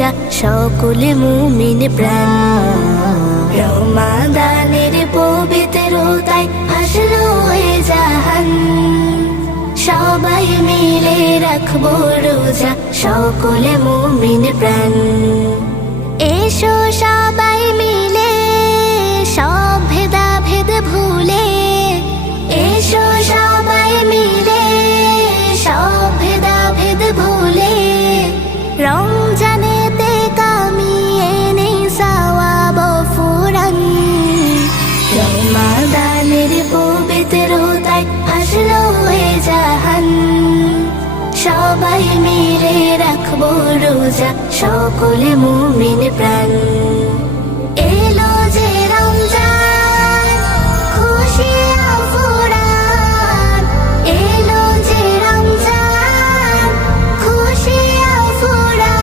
রোজা সকলে মুমিন প্রাণ। রমাদানের পবিত্রতায় আসলো এ জাহান, সবাই মিলে রাখবো রোজা সকলে মুমিন প্রাণ। এসো সবাই মিলে সব ভেদাভেদ ভুলে, এসো সবাই মিলে সব ভেদাভেদ ভুলে, রমজানেতে কামিয়ে নেই সওয়াব ফুরান। রমাদানের পবিত্রতায় আসলো এ জাহান, সবাই মিলে রাখবো রোজা সকলে মুমিন প্রাণ। এলো